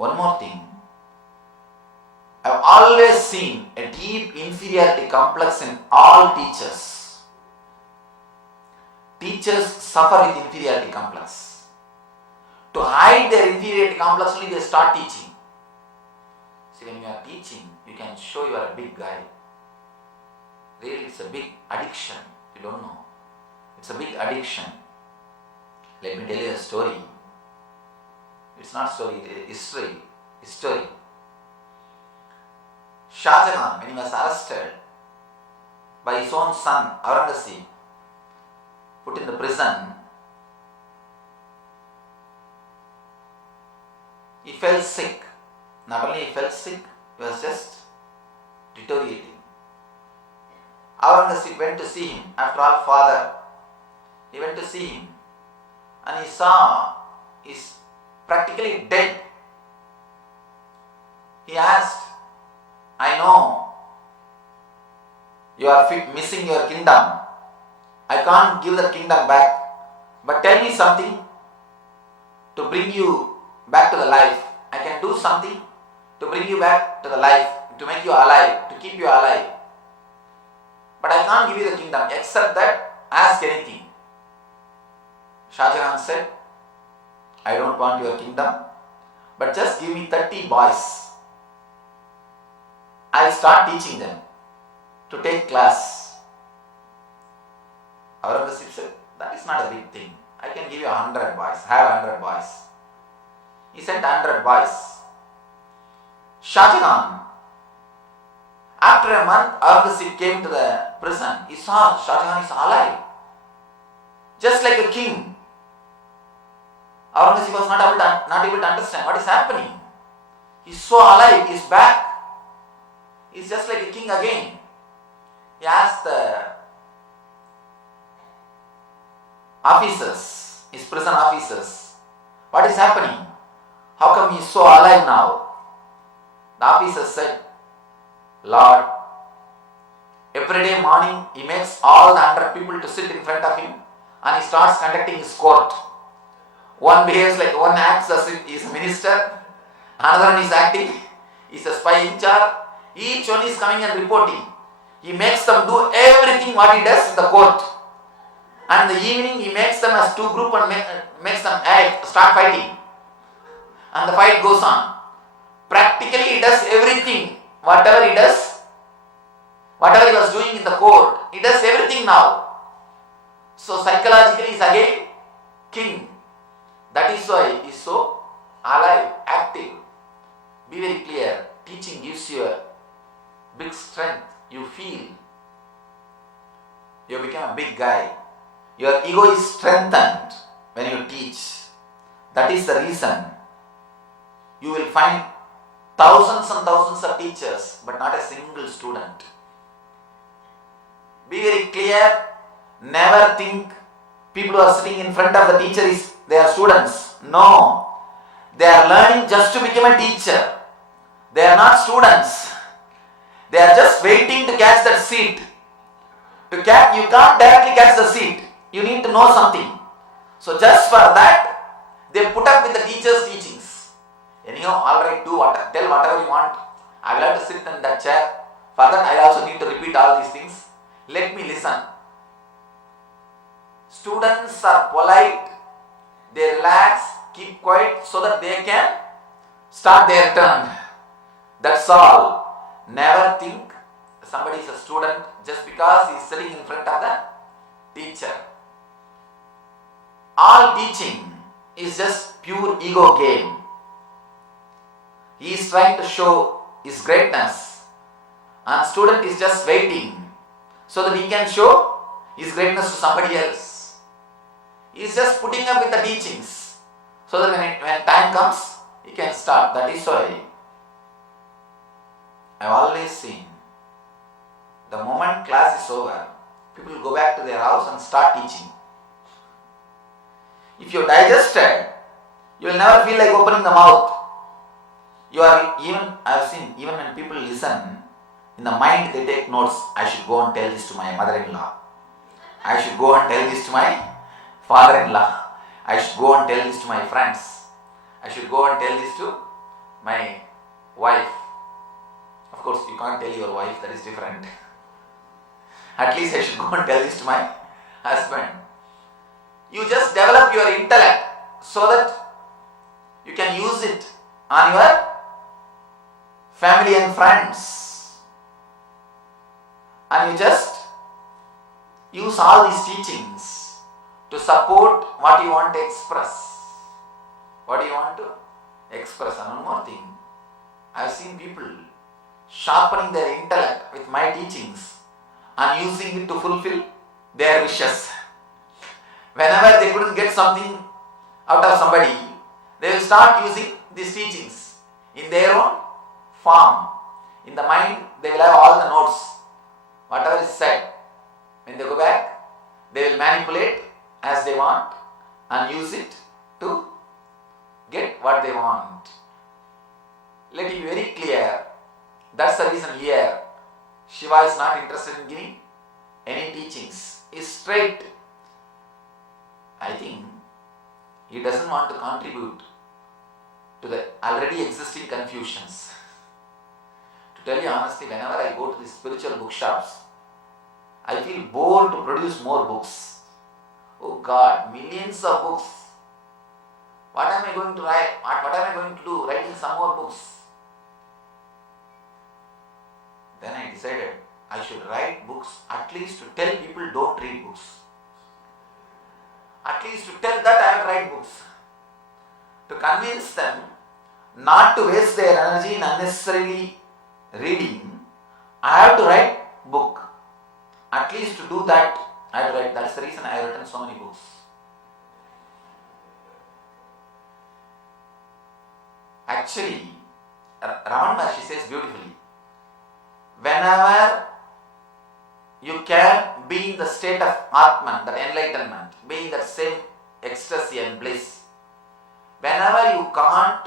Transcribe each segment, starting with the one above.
One more thing. I've always seen a deep inferiority complex in all teachers. Teachers suffer with inferiority complex. To hide their inferiority complex only they start teaching. See, when you are teaching, you can show you are a big guy. Really, it's a big addiction. You don't know. It's a big addiction. Let me tell you a story. It's not story, it is history. Shah Jahan, when he was arrested by his own son, Aurangzeb, put in the prison, he fell sick. Not only he fell sick, he was just deteriorating. Aurangzeb went to see him. After all, father, he went to see him and he saw he's practically dead. He asked, I know you are missing your kingdom. I can't give the kingdom back. But tell me something to bring you back to the life. I can do something to bring you back to the life, to make you alive, to keep you alive. But I can't give you the kingdom except that ask anything. Shah Jahan said, I don't want your kingdom, but just give me 30 boys. I'll start teaching them to take class. Aurangzeb said, that is not a big thing. I can give you 100 boys. Have 100 boys. He sent 100 boys. Shah Jahan, after a month, Aurangzeb came to the prison. He saw Shah Jahan is alive, just like a king. Aurangzeb was not able to understand what is happening. He's so alive, he's back. He's just like a king again. He asked the officers, his prison officers, what is happening? How come he's so alive now? The officer said, Lord, every day morning he makes all the 100 people to sit in front of him and he starts conducting his court. One behaves like one acts as if he is a minister, another one is acting, he is a spy in charge. Each one is coming and reporting. He makes them do everything what he does in the court. And in the evening he makes them as two groups and makes them start fighting. And the fight goes on. Practically he does everything. Whatever he does, whatever he was doing in the court, he does everything now. So psychologically he is again king. That is why he is so alive, active. Be very clear. Teaching gives you a big strength. You feel you become a big guy. Your ego is strengthened when you teach. That is the reason you will find thousands and thousands of teachers, but not a single student. Be very clear. Never think people who are sitting in front of the teacher they are students. No. They are learning just to become a teacher. They are not students. They are just waiting to catch that seat. You can't directly catch the seat. You need to know something. So just for that, they put up with the teacher's teachings. Anyhow, alright, tell whatever you want. I will have to sit in that chair. For that, I also need to repeat all these things. Let me listen. Students are polite. They relax, keep quiet so that they can start their turn. That's all. Never think somebody is a student just because he is sitting in front of the teacher. All teaching is just pure ego game. He is trying to show his greatness and student is just waiting so that he can show his greatness to somebody else. He is just putting up with the teachings so that when time comes, he can start. That is why I have always seen the moment class is over, people will go back to their house and start teaching. If you digested, you will never feel like opening the mouth. I have seen, even when people listen, in the mind they take notes. I should go and tell this to my mother-in-law. I should go and tell this to my father-in-law. I should go and tell this to my friends. I should go and tell this to my wife. Of course, you can't tell your wife, that is different. At least I should go and tell this to my husband. You just develop your intellect so that you can use it on your family and friends. And you just use all these teachings to support what you want to express. What do you want to express? And one more thing, I have seen people sharpening their intellect with my teachings and using it to fulfill their wishes. Whenever they couldn't get something out of somebody, they will start using these teachings in their own form. In the mind, they will have all the notes. Whatever is said, when they go back, they will manipulate as they want and use it to get what they want. Let it be very clear. That's the reason here Shiva is not interested in giving any teachings. He's straight. I think he doesn't want to contribute to the already existing confusions. To tell you honestly, whenever I go to these spiritual bookshops, I feel bored to produce more books. Oh God, millions of books. What am I going to write? What am I going to do? Writing some more books. Then I decided I should write books at least to tell people don't read books. At least to tell that I will write books. To convince them not to waste their energy in unnecessarily reading, I have to write book. At least to do that, I have to write. That's the reason I have written so many books. Actually, Ramana Maharshi says beautifully, whenever you can be in the state of Atman, that enlightenment, be in that same ecstasy and bliss, whenever you can't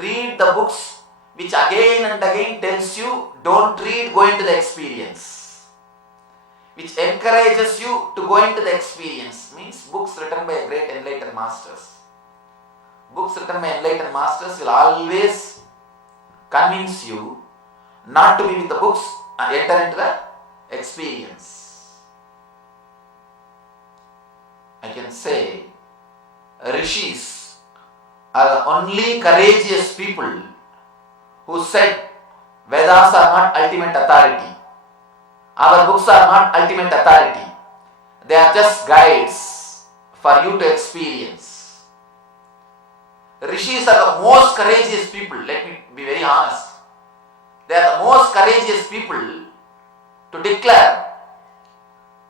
read the books which again and again tells you don't read, go into the experience, which encourages you to go into the experience, means books written by great enlightened masters. Books written by enlightened masters will always convince you not to be with the books and enter into the experience. I can say rishis are the only courageous people who said Vedas are not ultimate authority. Our books are not ultimate authority. They are just guides for you to experience. Rishis are the most courageous people, let me be very honest. They are the most courageous people to declare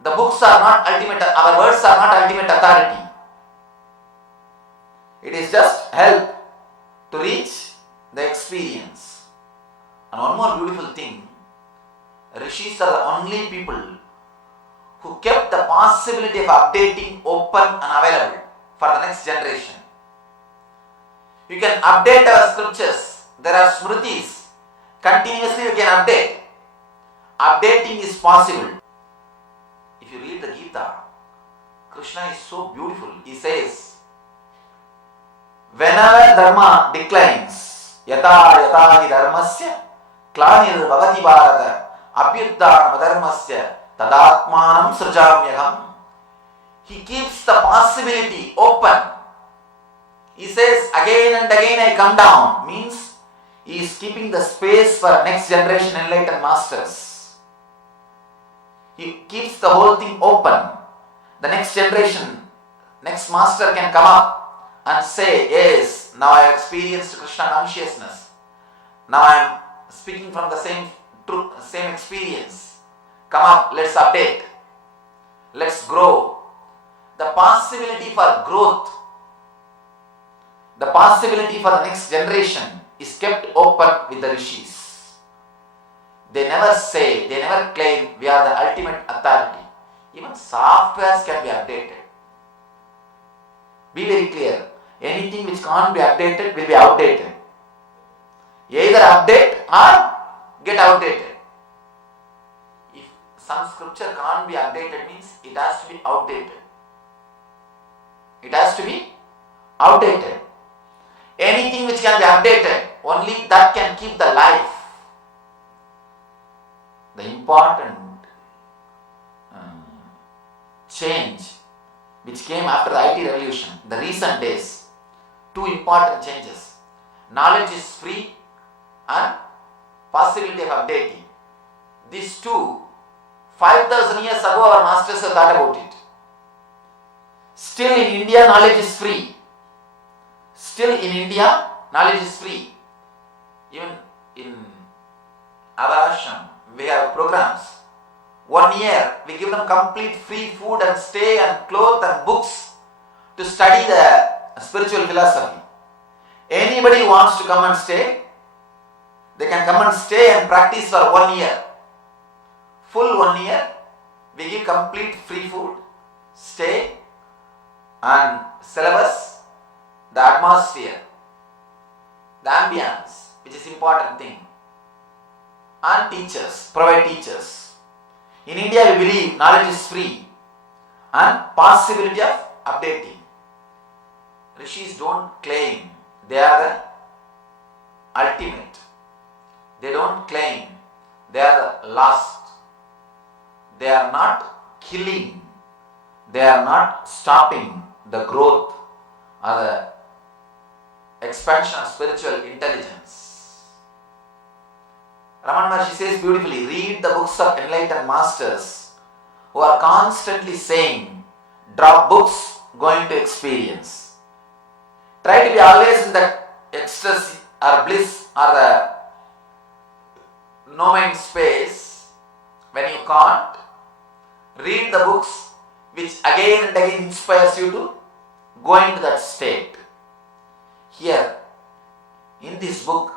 the books are not ultimate, our words are not ultimate authority. It is just help to reach the experience. And one more beautiful thing, Rishis are the only people who kept the possibility of updating open and available for the next generation. You can update our scriptures. There are smritis. Continuously you can update. Updating is possible. If you read the Gita, Krishna is so beautiful. He says, whenever dharma declines, yata yata hi dharmasya klanir bhavati bharata abhyuddhanam adharmasya tadatmanam srajamyaham. He keeps the possibility open. He says, again and again I come down, means he is keeping the space for next generation enlightened masters. He keeps the whole thing open. The next generation, next master can come up and say, yes, now I have experienced Krishna consciousness. Now I am speaking from the same truth, same experience. Come up, let's update. Let's grow. The possibility for growth, the possibility for the next generation is kept open with the rishis. They never say, they never claim we are the ultimate authority. Even softwares can be updated. Be very clear. Anything which can't be updated will be outdated. Either update or get outdated. If some scripture can't be updated, means it has to be outdated. It has to be outdated. Anything which can be updated, Only that can keep the life. The important change which came after the IT revolution, the recent days, two important changes. Knowledge is free and possibility of updating. These two, 5,000 years ago our masters have thought about it. Still in India knowledge is free. Still in India knowledge is free. Even in our ashram we have programs. 1 year we give them complete free food and stay and clothes and books to study the spiritual philosophy. Anybody who wants to come and stay, they can come and stay and practice for 1 year. Full 1 year, we give complete free food, stay and syllabus, the atmosphere, the ambience, which is important thing, and teachers, provide teachers. In India we believe knowledge is free and possibility of updating. Rishis don't claim they are the ultimate. They don't claim they are the last. They are not killing. They are not stopping the growth or the expansion of spiritual intelligence. Raman Maharshi says beautifully, read the books of enlightened masters who are constantly saying, drop books, go into experience. Try to be always in that ecstasy or bliss or the no mind space. When you can't, read the books which again and again inspires you to go into that state. Here, in this book,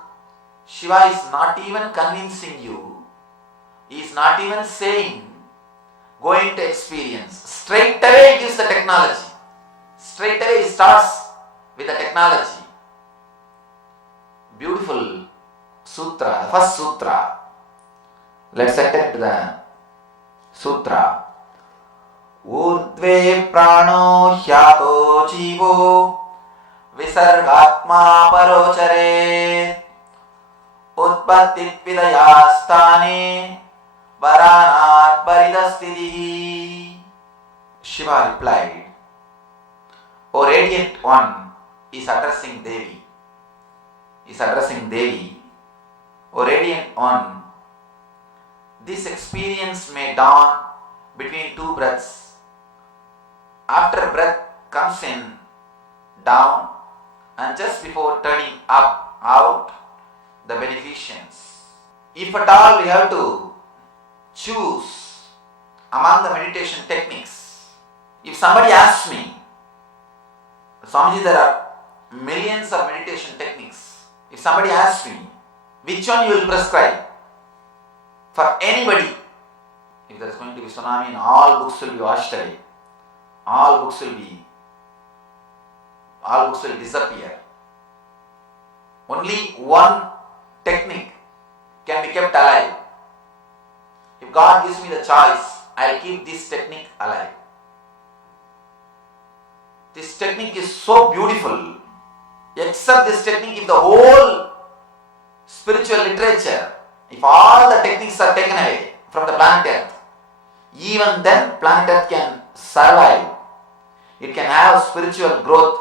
Shiva is not even convincing you. He is not even saying, go into experience. Straight away he gives the technology. Straight away he starts with the technology. Beautiful sutra, the first sutra. Let's enter into the sutra. Urdve prano hyato jivo visargatma parochare utpattit vidayastane varanat paridastitihi. Shiva replied, O radiant one, is addressing Devi. Is addressing Devi. O radiant one, this experience may dawn between two breaths. After breath comes in, down, and just before turning up, out, the beneficence. If at all we have to choose among the meditation techniques, if somebody asks me, Swamiji, there are millions of meditation techniques. If somebody asks me, which one you will prescribe for anybody, if there is going to be tsunami and all books will be washed away, all books will disappear. Only one technique can be kept alive. If God gives me the choice, I will keep this technique alive. This technique is so beautiful. Except this technique, if the whole spiritual literature, if all the techniques are taken away from the planet Earth, even then planet Earth can survive. It can have spiritual growth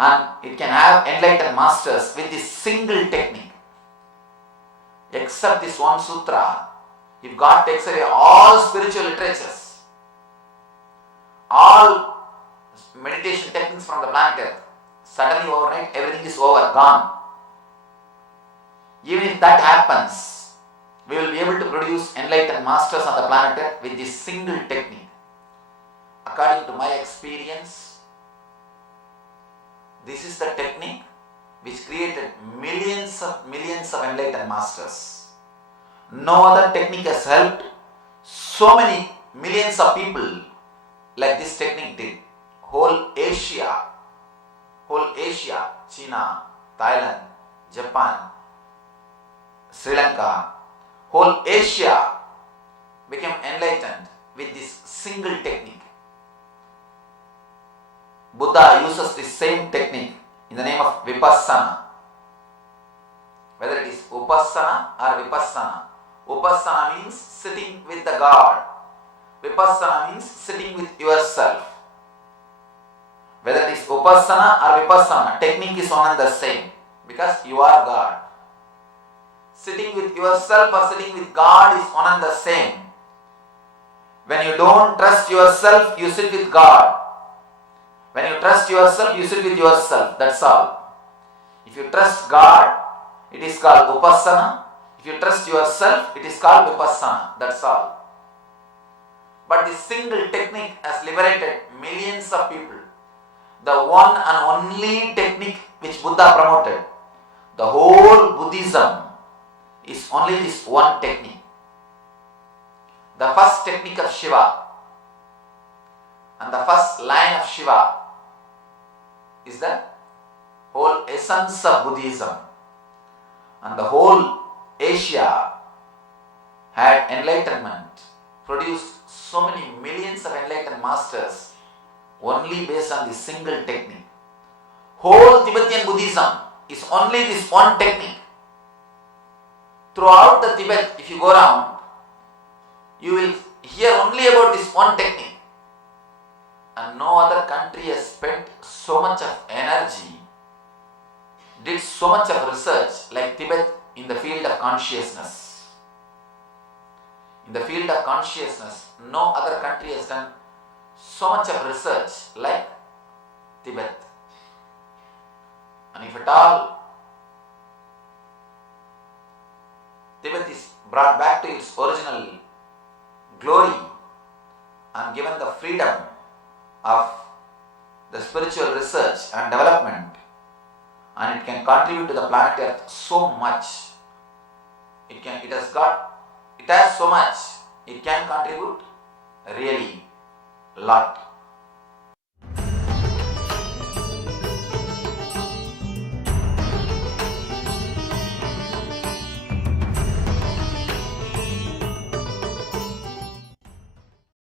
and it can have enlightened masters with this single technique. Except this one sutra, if God takes away all spiritual literatures, all meditation techniques from the planet Earth, suddenly overnight everything is over, gone. Even if that happens, we will be able to produce enlightened masters on the planet Earth with this single technique. According to my experience, this is the technique which created millions of enlightened masters. No other technique has helped so many millions of people like this technique did. Whole Asia, China, Thailand, Japan, Sri Lanka, whole Asia became enlightened with this single technique. Buddha uses the same technique in the name of Vipassana. Upassana or Vipassana. Upassana means sitting with the God. Vipassana means sitting with yourself. Whether it is Upassana or Vipassana, technique is one and the same because you are God. Sitting with yourself or sitting with God is one and the same. When you don't trust yourself, you sit with God. When you trust yourself, you sit with yourself. That's all. If you trust God, it is called Upassana. If you trust yourself, it is called Vipassana. That's all. But this single technique has liberated millions of people. The one and only technique which Buddha promoted. The whole Buddhism is only this one technique. The first technique of Shiva and the first line of Shiva is the whole essence of Buddhism. And the whole Asia had enlightenment, produced so many millions of enlightened masters only based on this single technique. Whole Tibetan Buddhism is only this one technique. Throughout the Tibet, if you go around, you will hear only about this one technique. And no other country has spent so much of energy, did so much of research like Tibet in the field of consciousness. In the field of consciousness, no other country has done so much of research like Tibet. And if at all Tibet is brought back to its original glory and given the freedom of the spiritual research and development, and it can contribute to the planet Earth so much. It has so much. It can contribute really a lot.